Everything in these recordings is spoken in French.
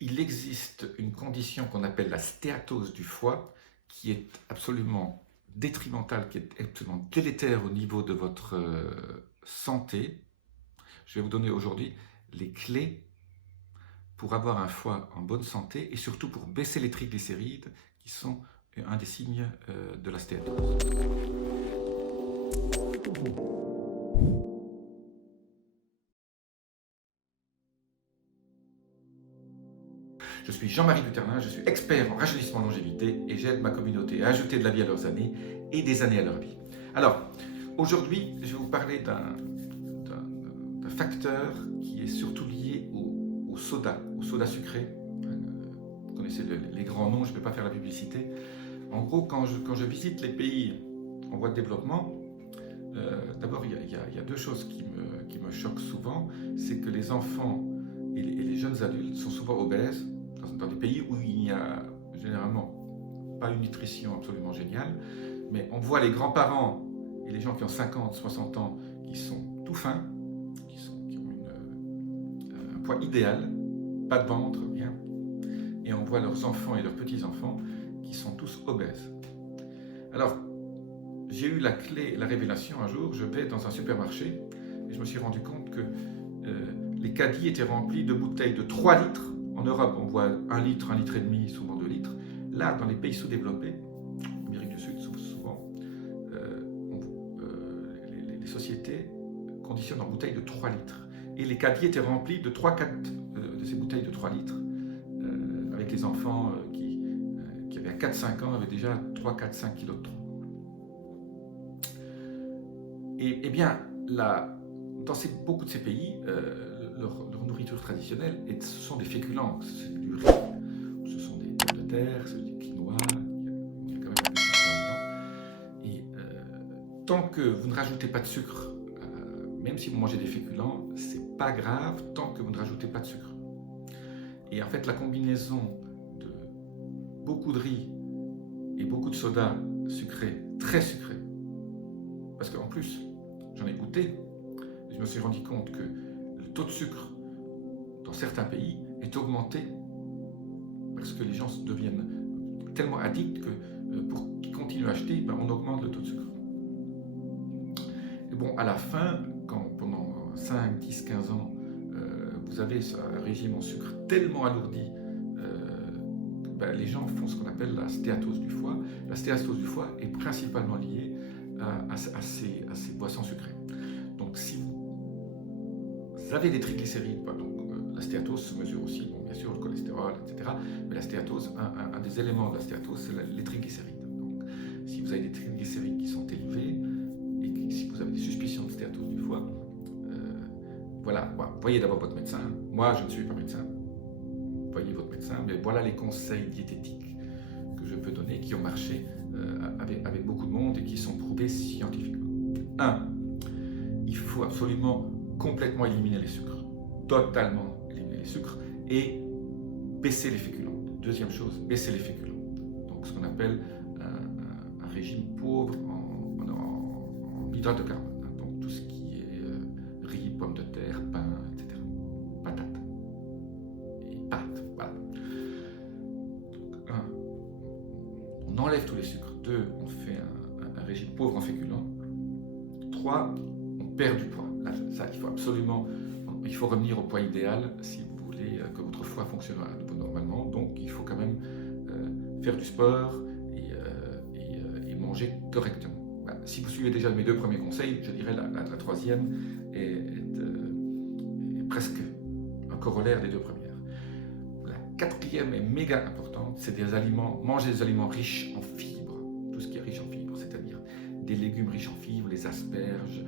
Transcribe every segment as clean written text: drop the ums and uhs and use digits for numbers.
Il existe une condition qu'on appelle la stéatose du foie, qui est absolument détrimentale, qui est absolument délétère au niveau de votre santé. Je vais vous donner aujourd'hui les clés pour avoir un foie en bonne santé et surtout pour baisser les triglycérides, qui sont un des signes de la stéatose. Je suis Jean-Marie Duternin, je suis expert en rajeunissement longévité et j'aide ma communauté à ajouter de la vie à leurs années et des années à leur vie. Alors, aujourd'hui, je vais vous parler d'un facteur qui est surtout lié au soda sucré. Vous connaissez les grands noms, je ne vais pas faire la publicité. En gros, quand je visite les pays en voie de développement, d'abord, il y a deux choses qui me choquent souvent. C'est que les enfants et les jeunes adultes sont souvent obèses dans des pays où il n'y a généralement pas une nutrition absolument géniale. Mais on voit les grands-parents et les gens qui ont 50, 60 ans qui sont tout fins, qui ont un poids idéal, pas de ventre, rien. Et on voit leurs enfants et leurs petits-enfants qui sont tous obèses. Alors, j'ai eu la clé, la révélation un jour, je vais dans un supermarché et je me suis rendu compte que les caddies étaient remplis de bouteilles de 3 litres. En Europe, on voit 1 litre, 1 litre et demi, souvent 2 litres. Là, dans les pays sous-développés, Amérique du Sud souvent, les sociétés conditionnent en bouteilles de 3 litres. Et les caddies étaient remplis de 3-4 de ces bouteilles de 3 litres, avec les enfants qui avaient 4-5 ans, avaient déjà 3, 4, 5 kilos de trop. Et bien, dans beaucoup de ces pays, leur nourriture traditionnelle, ce sont des féculents, c'est du riz, ce sont des pommes de terre, c'est du quinoa, il y a quand même un peu de sucre là-dedans. Et tant que vous ne rajoutez pas de sucre, même si vous mangez des féculents, c'est pas grave tant que vous ne rajoutez pas de sucre. Et en fait, la combinaison de beaucoup de riz et beaucoup de soda sucré, très sucré, parce qu'en plus, j'en ai goûté, et je me suis rendu compte que le taux de sucre dans certains pays est augmenté parce que les gens deviennent tellement addicts que pour qu'ils continuent à acheter, on augmente le taux de sucre. Et bon, à la fin, quand pendant 5, 10, 15 ans, vous avez un régime en sucre tellement alourdi, les gens font ce qu'on appelle la stéatose du foie. La stéatose du foie est principalement liée à ces boissons sucrées. Donc si vous avez des triglycérides, la stéatose se mesure aussi, bien sûr le cholestérol, etc. Mais la stéatose, un des éléments de la stéatose, c'est les triglycérides. Donc si vous avez des triglycérides qui sont élevés, et si vous avez des suspicions de stéatose du foie, voilà, voyez d'abord votre médecin. Moi, je ne suis pas médecin. Voyez votre médecin, mais voilà les conseils diététiques que je peux donner, qui ont marché avec beaucoup de monde et qui sont prouvés scientifiquement. 1. Il faut absolument complètement éliminer les sucres, totalement éliminer les sucres et baisser les féculents. Deuxième chose, baisser les féculents. Donc ce qu'on appelle un régime pauvre en hydrates de carbone. Donc tout ce qui est riz, pommes de terre, pain, etc. Patates et pâtes. Voilà. Donc, 1. On enlève tous les sucres. 2. On fait un régime pauvre en féculents. 3. On perd du poids. Là, ça, il faut revenir au poids idéal si vous voulez que votre foie fonctionne à nouveau normalement. Donc, il faut quand même faire du sport et manger correctement. Voilà. Si vous suivez déjà mes 2 premiers conseils, je dirais la troisième est presque un corollaire des 2 premières. La 4e est méga importante, c'est manger des aliments riches en fibres, tout ce qui est riche en fibres, c'est-à-dire des légumes riches en fibres, les asperges,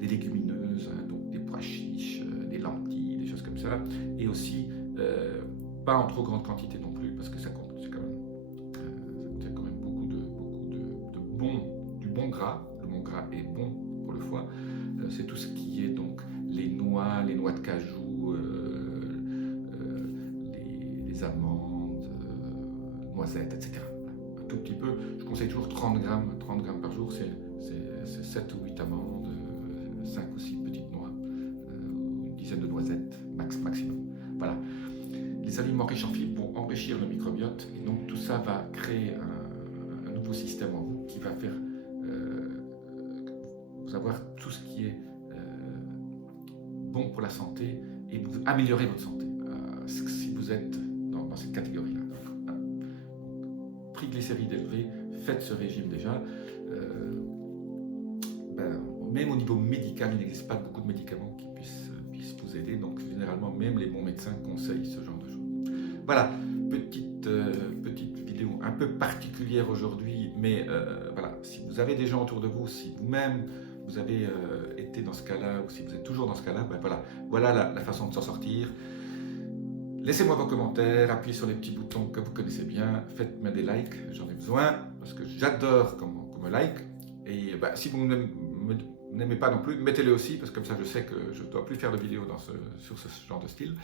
des légumineuses, donc des pois chiches, des lentilles, des choses comme ça, et aussi pas en trop grande quantité non plus, parce que ça contient quand même beaucoup du bon gras. Le bon gras est bon pour le foie. C'est tout ce qui est donc les noix de cajou, les amandes, noisettes, etc. Un tout petit peu. Je conseille toujours 30 grammes par jour, c'est 7 ou 8 amandes, 5 ou 6 petites noix, une dizaine de noisettes maximum. Voilà. les aliments riches en fibres vont enrichir le microbiote et donc tout ça va créer un nouveau système en vous qui va faire vous avoir tout ce qui est bon pour la santé et vous améliorer votre santé si vous êtes dans cette catégorie-là. Triglycérides élevés, faites ce régime déjà. Même au niveau médical, il n'existe pas beaucoup de médicaments qui puissent vous aider, donc généralement même les bons médecins conseillent ce genre de choses. Voilà, petite vidéo un peu particulière aujourd'hui, mais voilà, si vous avez des gens autour de vous, si vous-même vous avez été dans ce cas-là, ou si vous êtes toujours dans ce cas-là, voilà la façon de s'en sortir. Laissez-moi vos commentaires, appuyez sur les petits boutons que vous connaissez bien, faites-moi des likes, j'en ai besoin, parce que j'adore qu'on me like. Et si vous n'aimez pas non plus, mettez-le aussi, parce que comme ça je sais que je ne dois plus faire de vidéos sur ce genre de style.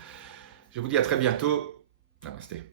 Je vous dis à très bientôt. Namasté.